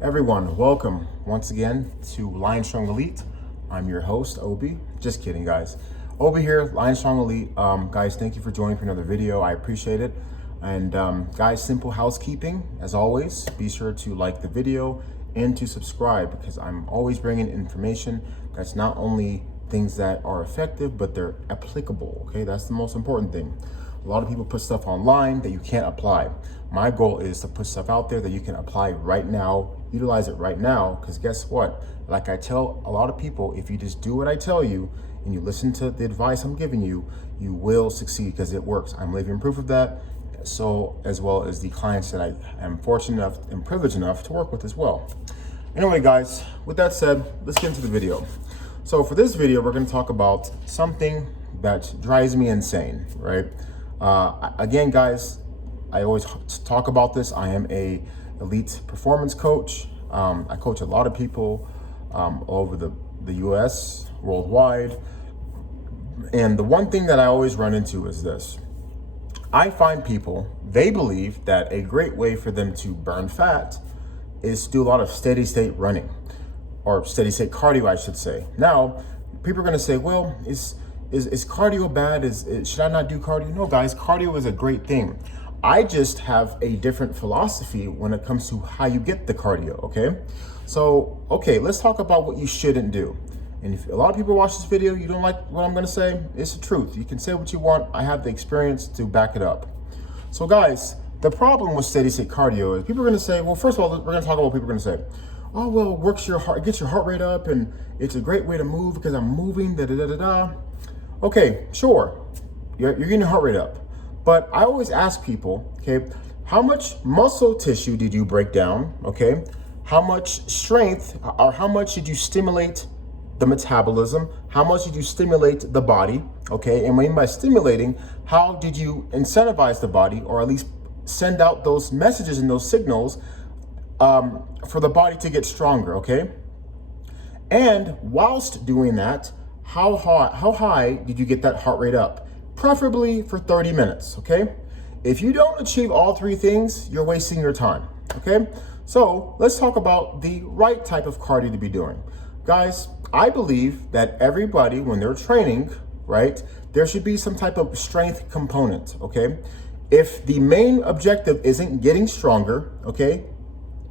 Everyone, welcome once again to Lionstrong Elite. I'm your host, Obi. Just kidding, guys. Obi here, Lionstrong Elite. Guys, thank you for joining for another video. I appreciate it. And guys, simple housekeeping, as always, be sure to like the video and to subscribe because I'm always bringing information that's not only things that are effective, but they're applicable, okay? That's the most important thing. A lot of people put stuff online that you can't apply. My goal is to put stuff out there that you can apply right now, utilize it right now, because guess what? Like I tell a lot of people, if you just do what I tell you and you listen to the advice I'm giving you, you will succeed because it works. I'm living proof of that, so as well as the clients that I am fortunate enough and privileged enough to work with as well. Anyway, guys, with that said, let's get into the video. So for this video, we're going to talk about something that drives me insane, right? Again, guys, I always talk about this. I am a elite performance coach. I coach a lot of people all over the US, worldwide. And the one thing that I always run into is this. I find people, they believe that a great way for them to burn fat is to do a lot of steady state running, or steady state cardio, I should say. Now, people are gonna say, well, is cardio bad? Should I not do cardio? No, guys, cardio is a great thing. I just have a different philosophy when it comes to how you get the cardio, okay? So, okay, let's talk about what you shouldn't do. And if a lot of people watch this video, you don't like what I'm gonna say, it's the truth. You can say what you want. I have the experience to back it up. So guys, the problem with steady state cardio is people are gonna say, well, first of all, we're gonna talk about what people are gonna say. Oh, well, it works your heart, it gets your heart rate up, and it's a great way to move because I'm moving, da-da-da-da-da. Okay, sure, you're getting your heart rate up. But I always ask people, okay, how much muscle tissue did you break down, okay? How much strength, or how much did you stimulate the metabolism? How much did you stimulate the body, okay? And when by stimulating, how did you incentivize the body, or at least send out those messages and those signals for the body to get stronger, okay? And whilst doing that, how high did you get that heart rate up? Preferably for 30 minutes, okay? If you don't achieve all three things, you're wasting your time, okay? So let's talk about the right type of cardio to be doing. Guys, I believe that everybody, when they're training, right, there should be some type of strength component, okay? If the main objective isn't getting stronger, okay,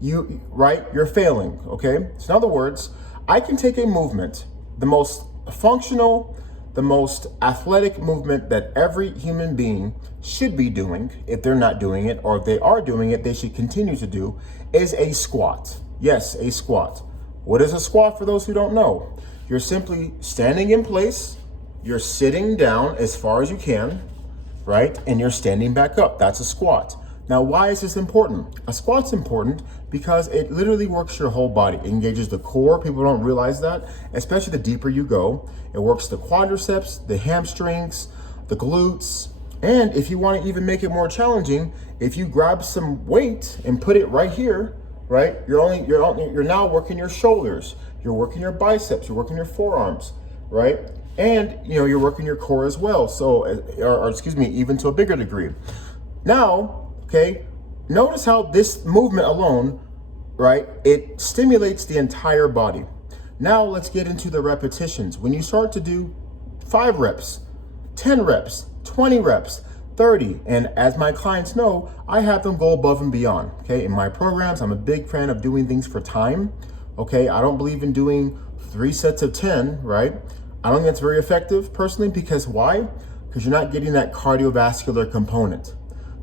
you're failing, okay? So in other words, I can take a movement, the most functional, the most athletic movement that every human being should be doing, if they're not doing it, or if they are doing it, they should continue to do, is a squat. Yes, a squat. What is a squat for those who don't know? You're simply standing in place, you're sitting down as far as you can, right? And you're standing back up. That's a squat. Now, why is this important? A squat's important because it literally works your whole body. It engages the core. People don't realize that, especially the deeper you go. It works the quadriceps, the hamstrings, the glutes. And if you want to even make it more challenging, if you grab some weight and put it right here, right? You're now working your shoulders. You're working your biceps. You're working your forearms, right? And you're working your core as well. So, or excuse me, even to a bigger degree. Now, okay, notice how this movement alone, right, it stimulates the entire body. Now let's get into the repetitions. When you start to do 5 reps, 10 reps, 20 reps, 30, and as my clients know, I have them go above and beyond, okay? In my programs, I'm a big fan of doing things for time, okay? I don't believe in doing 3 sets of 10, right? I don't think that's very effective personally, because why? Because you're not getting that cardiovascular component.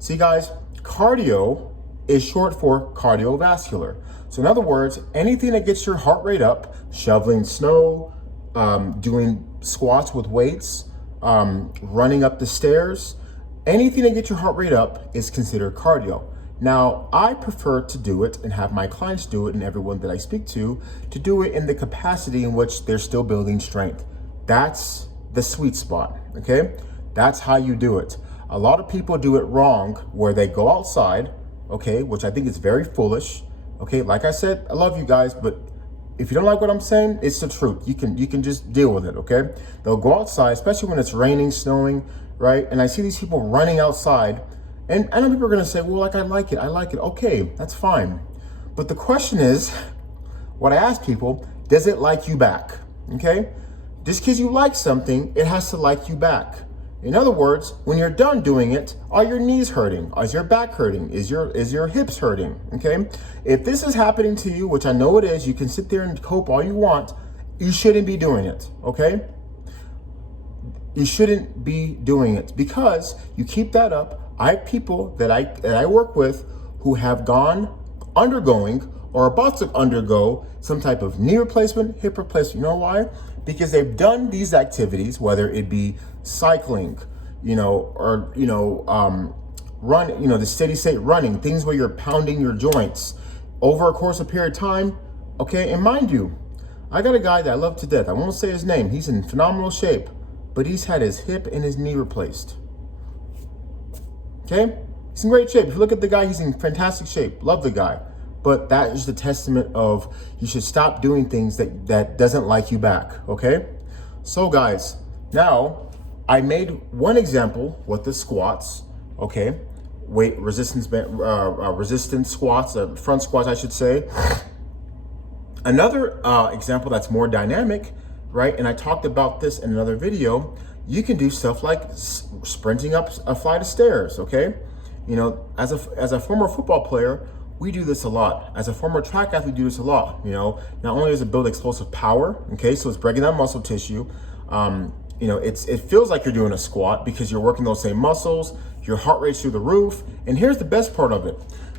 See guys, cardio is short for cardiovascular. So in other words, anything that gets your heart rate up, shoveling snow, doing squats with weights, running up the stairs, anything that gets your heart rate up is considered cardio. Now, I prefer to do it and have my clients do it, and everyone that I speak to do it in the capacity in which they're still building strength. That's the sweet spot, okay? That's how you do it. A lot of people do it wrong, where they go outside, okay, which I think is very foolish, okay? Like I said, I love you guys, but if you don't like what I'm saying, it's the truth. You can just deal with it, okay? They'll go outside, especially when it's raining, snowing, right? And I see these people running outside, and I know people are gonna say, well, like, I like it. Okay, that's fine. But the question is, what I ask people, does it like you back? Okay? Just because you like something, it has to like you back. In other words, when you're done doing it, are your knees hurting? Is your back hurting? Is your hips hurting? Okay? If this is happening to you, which I know it is, you can sit there and cope all you want, you shouldn't be doing it, okay? You shouldn't be doing it because you keep that up. I have people that I work with who have undergoing or about to undergo some type of knee replacement, hip replacement. You know why? Because they've done these activities, whether it be cycling, or run, the steady state running, things where you're pounding your joints over a course of period of time. Okay, and mind you, I got a guy that I love to death. I won't say his name. He's in phenomenal shape, but he's had his hip and his knee replaced. Okay, he's in great shape. If you look at the guy, he's in fantastic shape. Love the guy. But that is the testament of you should stop doing things that doesn't like you back, okay? So guys, now I made one example with the squats, okay? Weight resistance squats, front squats, I should say. Another example that's more dynamic, right? And I talked about this in another video. You can do stuff like sprinting up a flight of stairs, okay? As a former football player, we do this a lot. As a former track athlete, we do this a lot. Not only does it build explosive power, okay, so it's breaking down muscle tissue. It feels like you're doing a squat because you're working those same muscles. Your heart rate's through the roof. And here's the best part of it,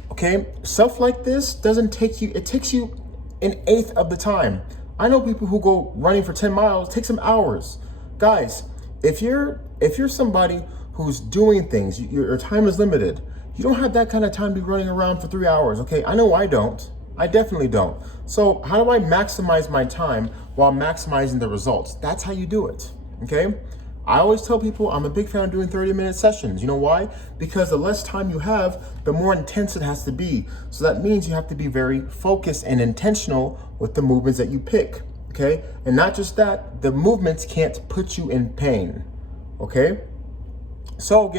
okay? Stuff like this doesn't take you. It takes you an eighth of the time. I know people who go running for 10 miles. It takes them hours. Guys, if you're somebody who's doing things, your time is limited. You don't have that kind of time to be running around for 3 hours, okay? I know I don't. I definitely don't. So how do I maximize my time while maximizing the results? That's how you do it, okay? I always tell people I'm a big fan of doing 30-minute sessions. You know why? Because the less time you have, the more intense it has to be. So that means you have to be very focused and intentional with the movements that you pick, okay? And not just that, the movements can't put you in pain, okay? So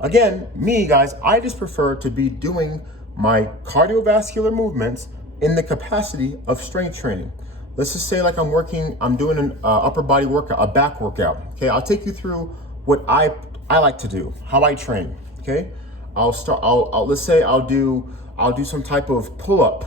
again, me guys, I just prefer to be doing my cardiovascular movements in the capacity of strength training. Let's just say like I'm doing an upper body workout, a back workout. Okay, I'll take you through what I like to do, how I train. Okay, let's say I'll do some type of pull-up.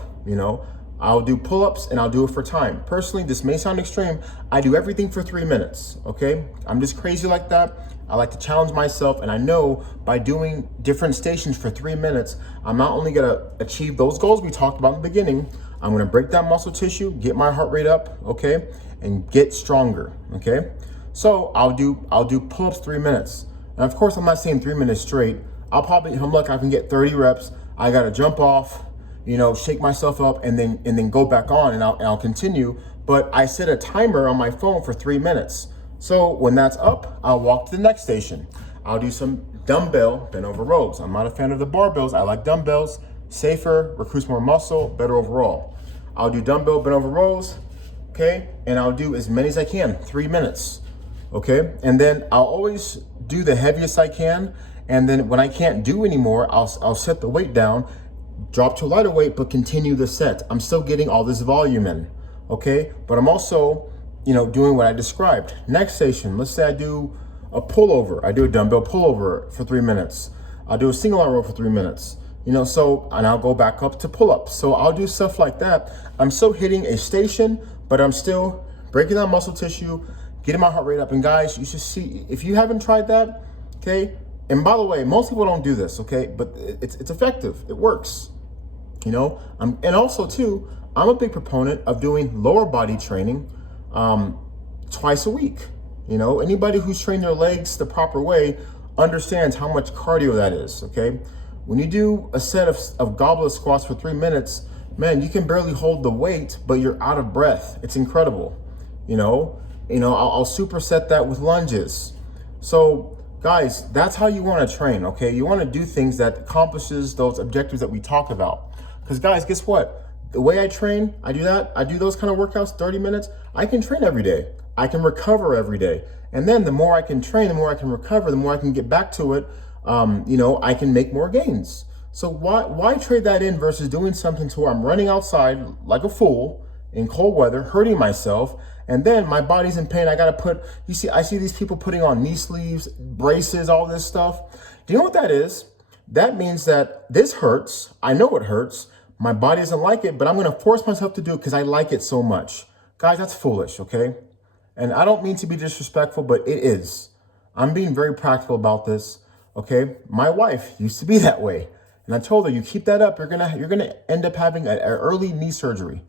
I'll do pull-ups and I'll do it for time. Personally, this may sound extreme. I do everything for 3 minutes. Okay, I'm just crazy like that. I like to challenge myself, and I know by doing different stations for 3 minutes, I'm not only gonna achieve those goals we talked about in the beginning, I'm gonna break down muscle tissue, get my heart rate up, okay, and get stronger, okay? So I'll do pull-ups 3 minutes. And of course, I'm not saying 3 minutes straight. I'm lucky I can get 30 reps. I gotta jump off, shake myself up, and then go back on, and I'll continue. But I set a timer on my phone for 3 minutes. So when that's up, I'll walk to the next station. I'll do some dumbbell bent over rows. I'm not a fan of the barbells. I like dumbbells, safer, recruits more muscle, better overall. I'll do dumbbell bent over rows, okay? And I'll do as many as I can, 3 minutes, okay? And then I'll always do the heaviest I can. And then when I can't do anymore, I'll set the weight down, drop to a lighter weight, but continue the set. I'm still getting all this volume in, okay? But I'm also doing what I described. Next station, let's say I do a pullover. I do a dumbbell pullover for 3 minutes. I'll do a single arm row for 3 minutes. And I'll go back up to pull-ups. So I'll do stuff like that. I'm still hitting a station, but I'm still breaking down muscle tissue, getting my heart rate up. And guys, you should see, if you haven't tried that, okay? And by the way, most people don't do this, okay? But it's effective, it works, And also too, I'm a big proponent of doing lower body training twice a week. Anybody who's trained their legs the proper way understands how much cardio that is, okay? When you do a set of goblet squats for 3 minutes, man, you can barely hold the weight, but you're out of breath. It's incredible. I'll superset that with lunges. So guys, that's how you want to train, okay? You want to do things that accomplishes those objectives that we talk about. Because guys, guess what? The way I train, I do those kind of workouts, 30 minutes, I can train every day. I can recover every day. And then the more I can train, the more I can recover, the more I can get back to it, I can make more gains. So why trade that in versus doing something to where I'm running outside like a fool in cold weather, hurting myself, and then my body's in pain. I gotta put, I see these people putting on knee sleeves, braces, all this stuff. Do you know what that is? That means that this hurts. I know it hurts. My body doesn't like it, but I'm gonna force myself to do it because I like it so much. Guys, that's foolish, okay? And I don't mean to be disrespectful, but it is. I'm being very practical about this, okay? My wife used to be that way. And I told her, you keep that up, you're gonna end up having an early knee surgery.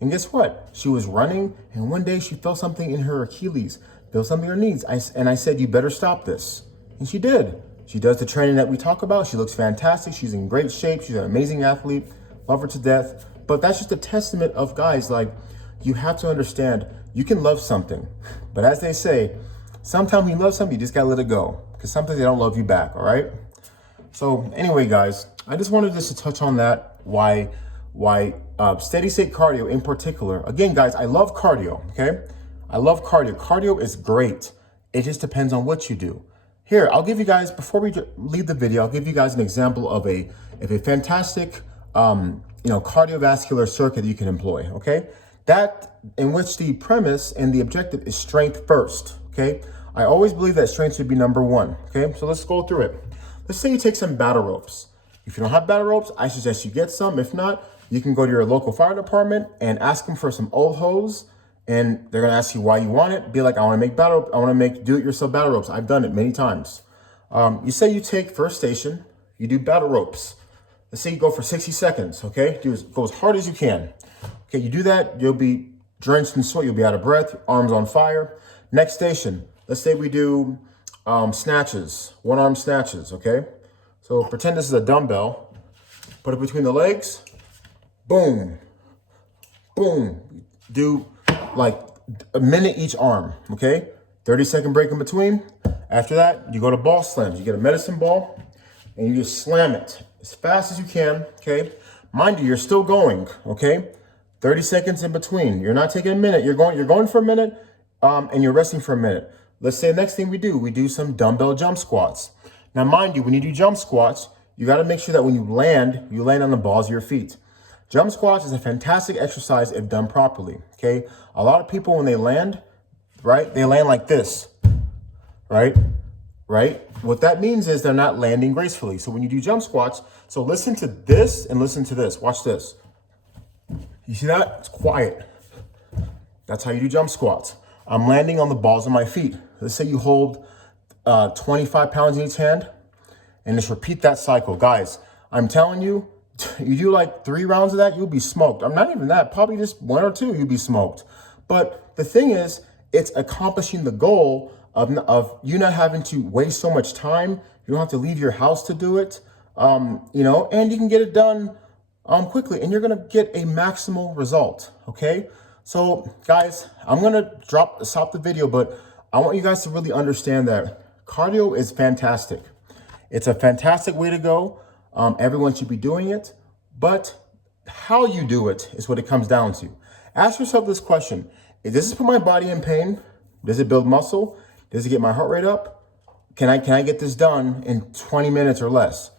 And guess what? She was running, and one day she felt something in her Achilles, felt something in her knees. And I said, you better stop this. And she did. She does the training that we talk about. She looks fantastic. She's in great shape. She's an amazing athlete. Love her to death. But that's just a testament of, guys, like, you have to understand, you can love something. But as they say, sometimes when you love something, you just gotta let it go. Because sometimes they don't love you back, all right? So anyway, guys, I just wanted just to touch on that, why steady state cardio in particular. Again, guys, I love cardio, okay? I love cardio. Cardio is great. It just depends on what you do. Here, I'll give you guys, before we leave the video, I'll give you guys an example of a fantastic, cardiovascular circuit that you can employ, okay? That in which the premise and the objective is strength first, okay? I always believe that strength should be number one, okay? So let's go through it. Let's say you take some battle ropes. If you don't have battle ropes, I suggest you get some. If not, you can go to your local fire department and ask them for some old hose, and they're gonna ask you why you want it. Be like, I wanna make do-it-yourself battle ropes. I've done it many times. You say you take first station, you do battle ropes. Let's say you go for 60 seconds, okay? Go as hard as you can. Okay, you do that, you'll be drenched in sweat, you'll be out of breath, arms on fire. Next station, let's say we do snatches, one-arm snatches, okay? So pretend this is a dumbbell, put it between the legs, boom, boom. Do like a minute each arm, okay? 30-second break in between. After that, you go to ball slams. You get a medicine ball and you just slam it as fast as you can, okay? Mind you, you're still going, okay? 30 seconds in between. You're not taking a minute. You're going for a minute and you're resting for a minute. Let's say the next thing we do some dumbbell jump squats. Now, mind you, when you do jump squats, you got to make sure that when you land on the balls of your feet. Jump squats is a fantastic exercise if done properly, okay? A lot of people, when they land, right, they land like this, right? What that means is they're not landing gracefully. So when you do jump squats, so listen to this and listen to this. Watch this. You see that? It's quiet. That's how you do jump squats. I'm landing on the balls of my feet. Let's say you hold 25 pounds in each hand and just repeat that cycle. Guys, I'm telling you, you do like 3 rounds of that, you'll be smoked. I'm not even that, probably just 1 or 2, you'll be smoked. But the thing is, it's accomplishing the goal of you not having to waste so much time. You don't have to leave your house to do it, and you can get it done quickly, and you're gonna get a maximal result, okay? So guys, I'm gonna stop the video, but I want you guys to really understand that cardio is fantastic. It's a fantastic way to go. Everyone should be doing it, but how you do it is what it comes down to. Ask yourself this question: does this put my body in pain? Does it build muscle? Does it get my heart rate up? Can I get this done in 20 minutes or less?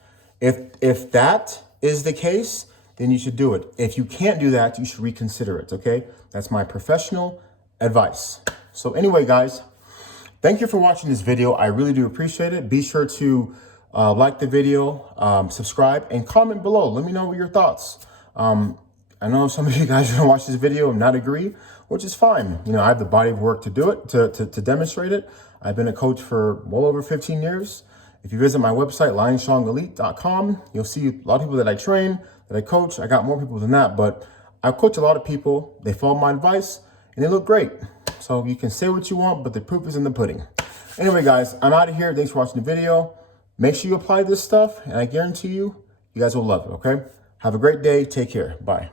If that is the case, then you should do it. If you can't do that, you should reconsider it, okay? That's my professional advice. So anyway, guys, thank you for watching this video. I really do appreciate it. Be sure to like the video, subscribe, and comment below. Let me know what your thoughts. I know some of you guys are gonna watch this video and not agree, which is fine. I have the body of work to do it, to demonstrate it. I've been a coach for well over 15 years. If you visit my website, lionstrongelite.com, you'll see a lot of people that I train, that I coach. I got more people than that, but I coach a lot of people. They follow my advice and they look great. So you can say what you want, but the proof is in the pudding. Anyway, guys, I'm out of here. Thanks for watching the video. Make sure you apply this stuff, and I guarantee you, you guys will love it, okay? Have a great day. Take care. Bye.